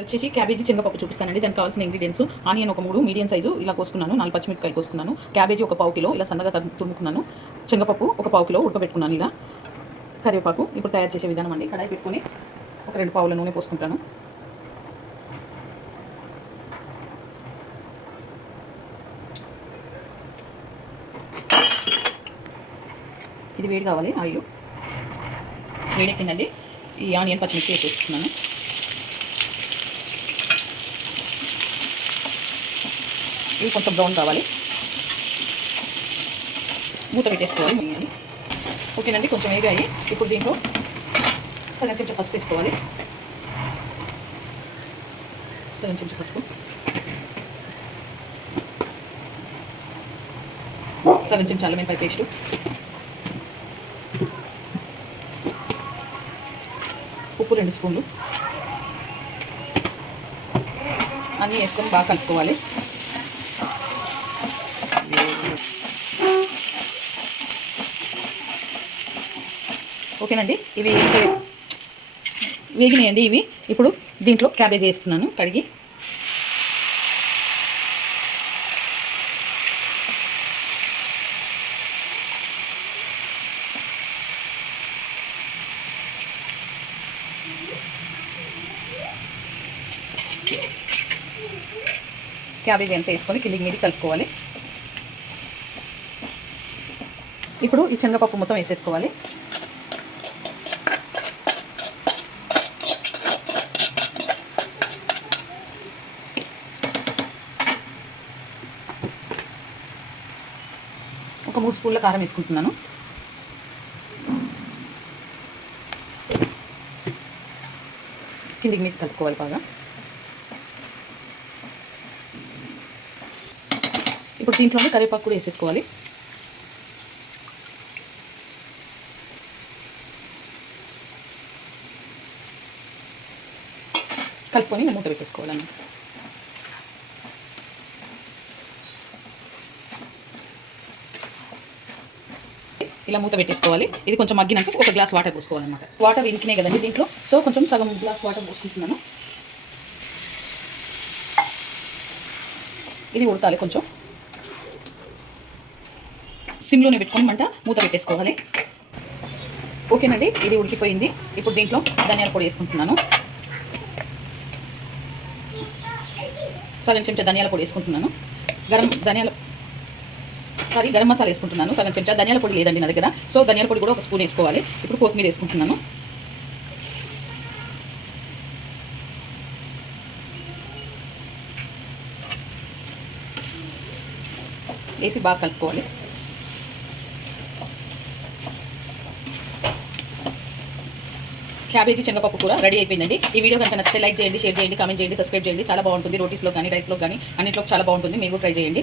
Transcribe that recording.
వచ్చేసి క్యాబేజీ శనగపప్పు చూపిస్తానండి. దానికి కావాల్సిన ఇంగ్రీడియంట్స్ ఆనియన్ ఒక 3 మీడియం సైజు ఇలా కోసుకున్నాను, 4 పచ్చిమిరపకాయలు కోసుకున్నాను, క్యాబేజీ ఒక పావు కిలో ఇలా సన్నగా తురుముకున్నాను, శనగపప్పు ఒక పావు కిలో ఉడకబెట్టుకున్నాను ఇలా, కరివేపాకు. ఇప్పుడు తయారు చేసే విధానం అండి. కడాయి పెట్టుకొని ఒక 2 పావుల నూనె పోసుకుంటాను. ఇది వేడి కావాలి. ఆయిల్ వేడెక్కిందండి. ఈ ఆనియన్ పచ్చిమిర్చి వేసేస్తున్నాను. ఇవి కొంచెం బ్రౌన్ కావాలి. మూత పెట్టేసుకోవాలి. ఓకేనండి, కొంచెం వేగాయి. ఇప్పుడు దీంట్లో సగం చెంచా పసుపు వేసుకోవాలి. సగం చెంచా పసుపు, సగం చెంచా అల్లం వెల్లిపాయ పేస్టు, ఉప్పు 2 స్పూన్లు అన్నీ వేసుకొని బాగా కలుపుకోవాలి. ఓకేనండి, ఇవి వేగినాయండి. ఇవి ఇప్పుడు దీంట్లో క్యాబేజీ వేస్తున్నాను కడిగి. క్యాబేజీ అంతా వేసుకొని కిందికి మీది కలుపుకోవాలి. ఇప్పుడు ఈ శనగపప్పు మొత్తం వేసేసుకోవాలి. ఒక 3 స్పూన్ల కారం వేసుకుంటున్నాను. కిందికి మీద కలుపుకోవాలి బాగా. ఇప్పుడు దీంట్లోనే కరివేపాకు కూడా వేసేసుకోవాలి. కలుపుకొని మూత పెట్టేసుకోవాలన్నమాట. ఇలా మూత పెట్టేసుకోవాలి. ఇది కొంచెం మగ్గినాక ఒక గ్లాస్ వాటర్ పోసుకోవాలన్నమాట. వాటర్ ఇంకినాయి కదండి దీంట్లో, సో కొంచెం సగం గ్లాస్ వాటర్ పోసుకుంటున్నాను. ఇది ఉడకాలి కొంచెం. సిమ్లోనే పెట్టుకొని మంట మూత పెట్టేసుకోవాలి. ఓకేనండి, ఇది ఉడికిపోయింది. ఇప్పుడు దీంట్లో ధనియాల పొడి వేసుకుంటున్నాను. సగం చెంచా ధనియాల పొడి వేసుకుంటున్నాను. గరం మసాలా వేసుకుంటున్నాను. సగం చెంచా ధనియాల పొడి లేదండి నా దగ్గర, సో ధనియాల పొడి కూడా ఒక స్పూన్ వేసుకోవాలి. ఇప్పుడు కొత్తిమీర వేసుకుంటున్నాను. వేసి బాగా కలుపుకోవాలి. క్యాబేజీ శనగపప్పు కూర రెడీ అయిపోయిందండి. ఈ వీడియో కనుక నచ్చితే లైక్ చేయండి, షేర్ చేయండి, కామెంట్ చేయండి, సబ్స్క్రైబ్ చేయండి. చాలా బాగుంటుంది. రోటీస్లో కానీ, రైస్లో కానీ అన్నింటిలో చాలా బాగుంటుంది. మీరు కూడా ట్రై చేయండి.